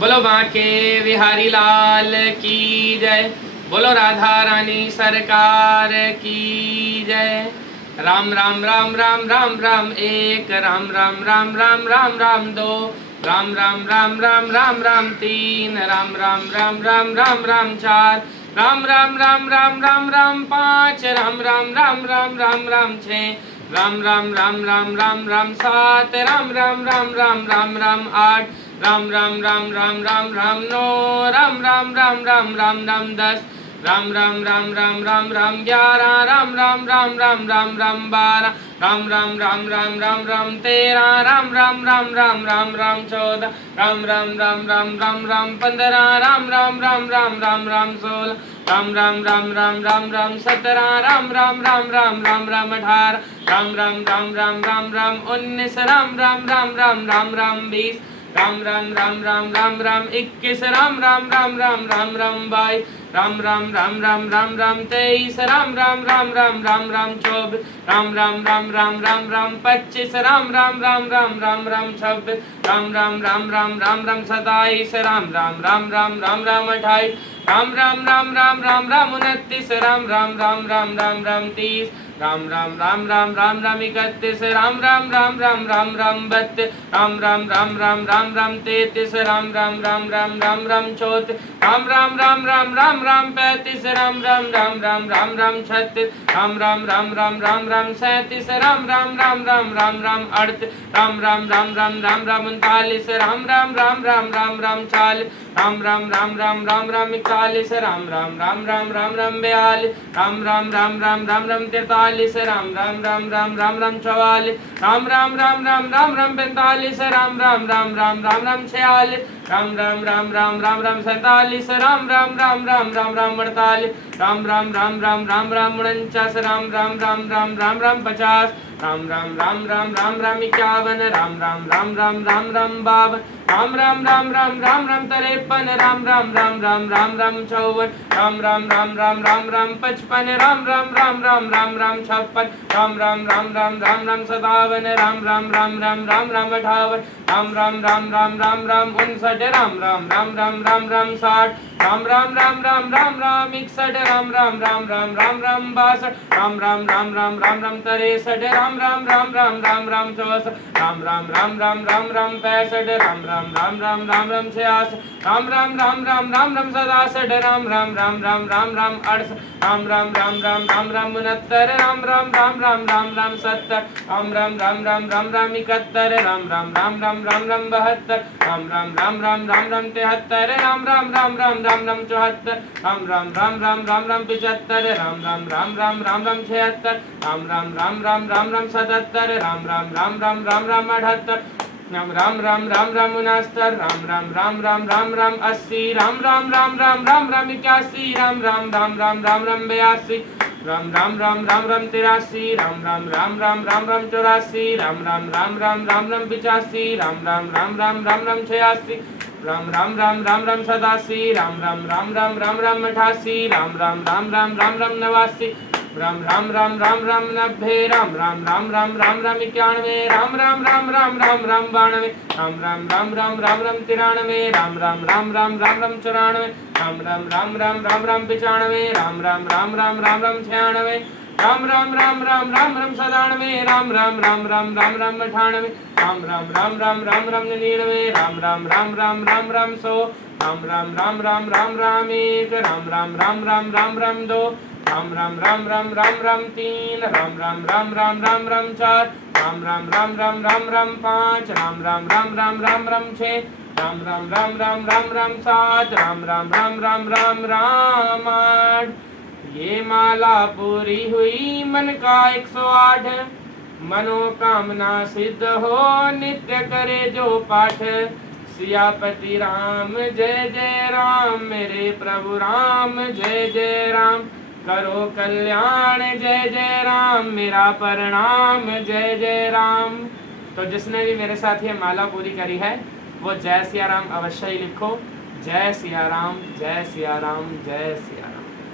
बोलो बांके बिहारी लाल की जय। बोलो राधा रानी सरकार की जय। राम राम राम राम राम राम एक, राम राम राम राम राम राम दो, राम राम राम राम राम राम तीन, राम राम राम राम राम राम चार, राम राम राम राम राम राम पाँच, राम राम राम राम राम राम छः, राम राम राम राम राम राम सात, राम राम राम राम राम राम आठ, राम राम राम राम राम राम नौ, राम राम राम राम राम राम 10, राम राम राम राम राम राम 11, राम राम राम राम राम राम 12, राम राम राम राम राम राम 13, राम राम राम राम राम राम 14, राम राम राम राम राम राम 15, राम राम राम राम राम राम 16, राम राम राम राम राम राम 17, राम राम राम राम राम राम 18, राम राम राम राम राम राम 19, राम राम राम राम राम राम 20, राम राम राम राम राम राम 21, राम राम राम राम राम राम 22, राम राम राम राम राम राम 23, राम राम राम राम राम राम 24, राम राम राम राम राम राम 25, राम राम राम राम राम राम 26, राम राम राम राम राम राम 27, राम राम राम राम राम राम 28, राम राम राम राम राम राम 29, राम राम राम राम राम राम 30, राम राम राम राम राम राम 31, राम राम राम राम राम राम 32, राम राम राम राम राम राम 33, राम राम राम राम राम राम 34, राम राम राम राम राम राम 35, राम राम राम राम राम राम 36, राम राम राम राम राम राम 37, राम राम राम राम राम राम 38, राम राम राम राम राम राम 39, राम राम राम राम राम राम 40, राम राम राम राम राम राम 41, राम राम राम राम राम राम 42, राम राम राम राम राम राम 43, राम राम राम राम राम राम 44, राम राम राम राम राम राम 45, राम राम राम राम राम राम 46, राम राम राम राम राम राम 47, राम राम राम राम राम राम 48, राम राम राम राम राम राम 49, राम राम राम राम राम राम 50, राम राम राम राम राम राम 51, राम राम राम राम राम राम 52, राम राम राम राम राम राम 53, राम राम राम राम राम राम 54, राम राम राम राम राम राम 55, राम राम राम राम राम राम 56, राम राम राम राम राम राम 57, राम राम राम राम राम राम 58, राम राम राम राम राम राम 59, राम राम राम राम राम राम 60, राम राम राम राम राम राम 61, राम राम राम राम राम राम 62, राम राम राम राम राम राम 63, राम राम राम राम राम राम 64, राम राम राम राम राम राम 65, राम राम राम राम राम राम 86, राम राम राम राम राम राम 67, राम राम राम राम राम राम 68, राम राम राम राम राम राम 69, राम राम राम राम राम राम 70, राम राम राम राम राम राम 71, राम राम राम राम राम राम 72, राम राम राम राम राम राम 73, राम राम राम राम राम राम 74, राम राम राम राम राम राम 75, राम राम राम राम राम राम 76, राम राम राम राम राम राम 77, राम राम राम राम राम राम 78, राम राम राम राम राम 69, राम राम राम राम राम राम 80, राम राम राम राम राम राम 81, राम राम राम राम राम राम 82, राम राम राम राम राम 83, राम राम राम राम राम राम 84, राम राम राम राम राम राम 85, राम राम राम राम राम राम 86, राम राम राम राम राम 87, राम राम राम राम राम राम 88, राम राम राम राम राम राम 89, राम राम राम राम राम 90, राम राम राम राम राम राम 91, राम राम राम राम राम राम 92, राम राम राम राम राम राम 93, राम राम राम राम राम राम 94, राम राम राम राम राम राम 95, राम राम राम राम राम राम 96, राम राम राम राम राम राम 97, राम राम राम राम राम राम 98, राम राम राम राम राम राम 99, राम राम राम राम राम राम 100, राम राम राम राम राम राम 1, राम राम राम राम राम राम 2, राम राम राम राम राम राम 3, राम राम राम राम राम राम 4, राम राम राम राम राम राम 5, राम राम राम राम राम राम 6, राम राम राम राम राम राम 7, राम राम राम राम राम राम 8, ये माला पूरी हुई मन का 108, मनोकामना सिद्ध हो नित्य करे जो पाठ, सियापति राम जय जय राम, मेरे प्रभु राम जय जय राम, करो कल्याण जय जय राम, मेरा प्रणाम जय जय राम। तो जिसने भी मेरे साथ ये माला पूरी करी है वो जय सिया राम अवश्य ही लिखो। जय सिया राम, जय सिया राम, जय सिया राम।